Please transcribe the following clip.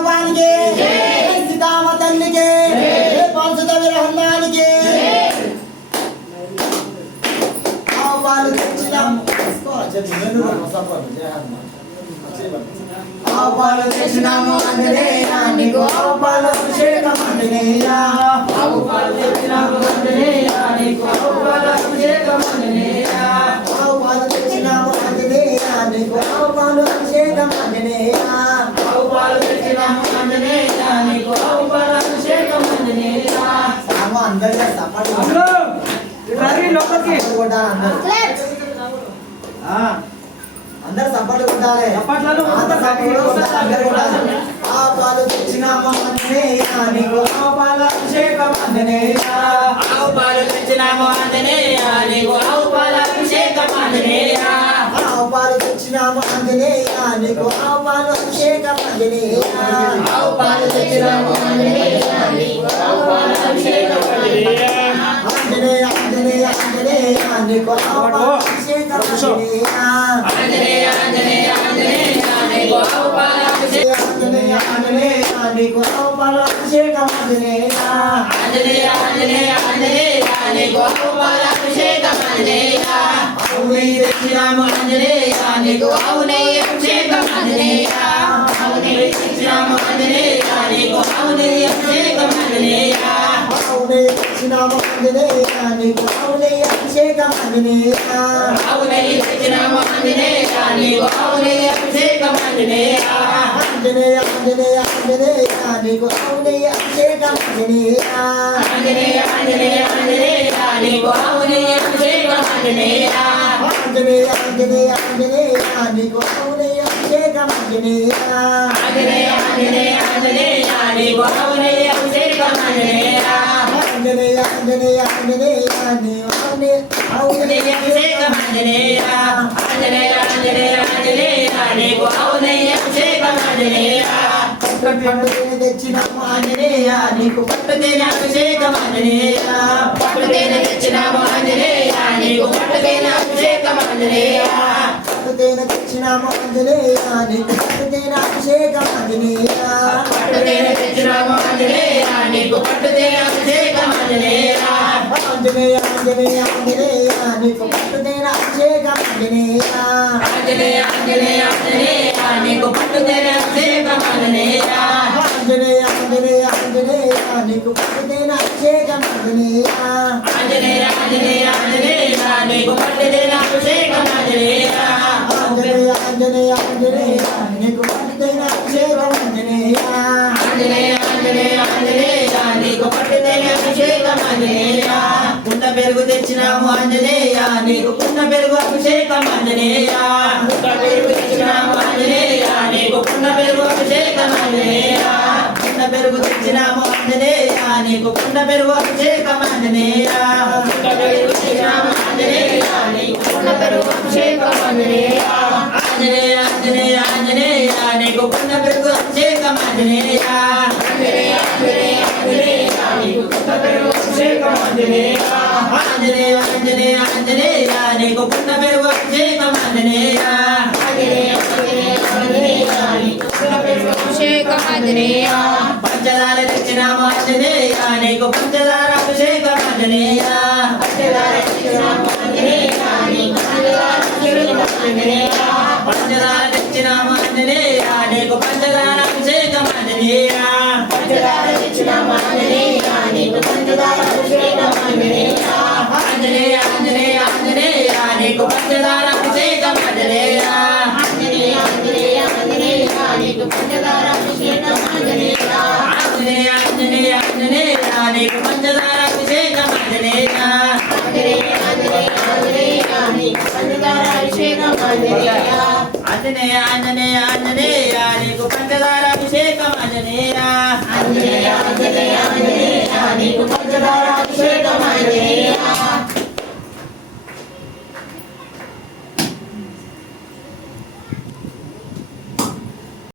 స్వరూపానికి సీతామ తల్లికి పంచద విరహన్నానికి ఆవాలు తెచ్చినాం ఆవాలు తెచ్చినాము ఆంజనేయ నీకు ఆవాలు అభిషేకం ఆంజనేయ ఆవాలు తెచ్చినాము ఆంజనేయ నీకు ఆవాలు అభిషేకం ఆంజనేయ ఆవాలు తెచ్చినాము ఆంజనేయ నీకు ఆవాలు అభిషేకం ఆంజనేయ ఆవాలు తెచ్చినాము ఆంజనేయ నీకు ఆవాలు అభిషేకం ఆంజనేయ సాము అందరూ సపోర్ట్ ఇట్రారి లోపలికి అందరూ సపోర్ట్ కొట్టాలి సపోర్ట్లలో అందరూ కొట్టాలి ఆపాలు తెచ్చినాము ఆంజనేయ నీకు ఆపాల అభిషేకం ఆంజనేయ ఆపాలు తెచ్చినాము ఆంజనేయ నీకు ఆపాల అభిషేకం ఆంజనేయ ఆపాలు తెచ్చినాము ఆంజనేయ నీకు ఆపాల అభిషేకం ఆంజనేయ ఆపాలు తెచ్చినాము ఆంజనేయ నీకు ఆపాల అభిషేకం ఆంజనేయ ఆంజనేయ ఆంజనేయ ఆంజనేయ నీకు ఆపాల అభిషేకం ఆంజనేయ ఆంజనేయ ఆంజనేయ నీకు ఆపాల అభిషేకం ఆంజనేయ ఆంజనేయ నీకు ఆపాల అభిషేకం ఆంజనేయ ఆంజనేయ ఆంజనేయ ఆంజనేయ నీకు ఆపాల అభిషేకం ఆంజనేయ అవునే తెచ్చినాము ఆంజనేయ నీకు అవునే అభిషేకం ఆంజనేయ అవునే తెచ్చినాము ఆంజనేయ నీకు అవునే అభిషేకం ఆంజనేయ అవునే తెచ్చినాము ఆంజనేయ నీకు అవునే అభిషేకం ఆంజనేయ అవునే తెచ్చినాము ఆంజనేయ నీకు అవునే అభిషేకం ఆంజనేయ ఆంజనేయ ఆంజనేయ ఆంజనేయ నీకు అవునే అభిషేకం ఆంజనేయ ఆంజనేయ ఆంజనేయ ఆంజనేయ నీకు అవునే అభిషేకం ఆంజనేయ ఆంజనేయ ఆంజనేయ ఆంజనేయ నీకు అవునే అభిషేకం ఆంజనేయ ఆంజనేయ ఆంజనేయ ఆంజనేయ నీకు అవునే అభిషేకం ఆంజనేయ ఆంజనేయ ఆంజనేయ ఆంజనేయ నీకు అవునే అభిషేకం ఆంజనేయ ఆంజనేయ ఆంజనేయ ఆంజనేయ నీకు అవునే అభిషేకం ఆంజనేయ పట్టుతేనె తెచ్చినాము ఆంజనేయ నీకు పట్టుతేనె అభిషేకం ఆంజనేయ పట్టుతేనె తెచ్చినాము ఆంజనేయ నీకు పట్టుతేనె అభిషేకం ఆంజనేయ పట్టుతేనె తెచ్చినాము ఆంజనేయ నీకు పట్టుతేనె అభిషేకం ఆంజనేయ పట్టుతేనె తెచ్చినాము ఆంజనేయ నీకు పట్టుతేనె అభిషేకం ఆంజనేయ ఆంజనేయ ఆంజనేయ ఆంజనేయ నీకు పట్టుతేనె అభిషేకం ఆంజనేయ ఆంజనేయ ఆంజనేయ ఆంజనేయ నీకు పట్టుతేనె అభిషేకం ఆంజనేయ ఆంజనేయ ఆంజనేయ ఆంజనేయ నీకు పట్టుతేనె అభిషేకం ఆంజనేయ ఆంజనేయ ఆంజనేయ ఆంజనేయ నీకు పట్టుతేనె అభిషేకం ఆంజనేయ ఆంజనేయ ఆంజనేయ ఆంజనేయ నీకు పట్టుతేనె అభిషేకం ఆంజనేయ ఆంజనేయ ఆంజనేయ ఆంజనేయ నీకు పట్టుతేనె అభిషేకం ఆంజనేయ కుండ పెరుగు తెచ్చినాము ఆంజనేయ నీకు కుండ పెరుగు అభిషేకం ఆంజనేయ కుండ పెరుగు తెచ్చినాము ఆంజనేయ నీకు కుండ పెరుగు అభిషేకం ఆంజనేయ కుండ పెరుగు తెచ్చినాము ఆంజనేయ నీకు కుండ పెరుగు అభిషేకం ఆంజనేయ కుండ పెరుగు తెచ్చినాము ఆంజనేయ నీకు కుండ పెరుగు అభిషేకం ఆంజనేయ ఆంజనేయ ఆంజనేయ ఆంజనేయ నీకు కుండ పెరుగు అభిషేకం ఆంజనేయ ఆంజనేయ ఆంజనేయ ఆంజనేయ నీకు కుండ పెరుగు అభిషేకం ఆంజనేయ ఆంజనేయ ఆంజనేయ ఆంజనేయ నీకు కుండ పెరుగు అభిషేకం ఆంజనేయ ఆంజనేయ ఆంజనేయ ఆంజనేయ నీకు కుండ పెరుగు అభిషేకం ఆంజనేయ పంచదార తెచ్చినాము ఆంజనేయ నీకు పంచదార అభిషేకం ఆంజనేయ పంచదార తెచ్చినాము ఆంజనేయ నీకు పంచదార అభిషేకం ఆంజనేయ పంచదార తెచ్చినాము ఆంజనేయ నీకు పంచదార అభిషేకం ఆంజనేయ పంచదార తెచ్చినాము ఆంజనేయ నీకు పంచదార అభిషేకం ఆంజనేయ ఆంజనేయ ఆంజనేయ ఆంజనేయ నీకు పంచదార అభిషేకం ఆంజనేయ ఆంజనేయ ఆంజనేయ ఆంజనేయ నీకు పంచదార అభిషేకం ఆంజనేయ ఆంజనేయ ఆంజనేయ ఆంజనేయ నీకు పంచదార అభిషేకం ఆంజనేయ ఆంజనేయ ఆంజనేయ ఆంజనేయ నీకు పంచదార అభిషేకం ఆంజనేయ ఆంజనేయ ఆంజనేయ ఆంజనేయ నీకు పంచదార అభిషేకం ఆంజనేయ ఆంజనేయ ఆంజనేయ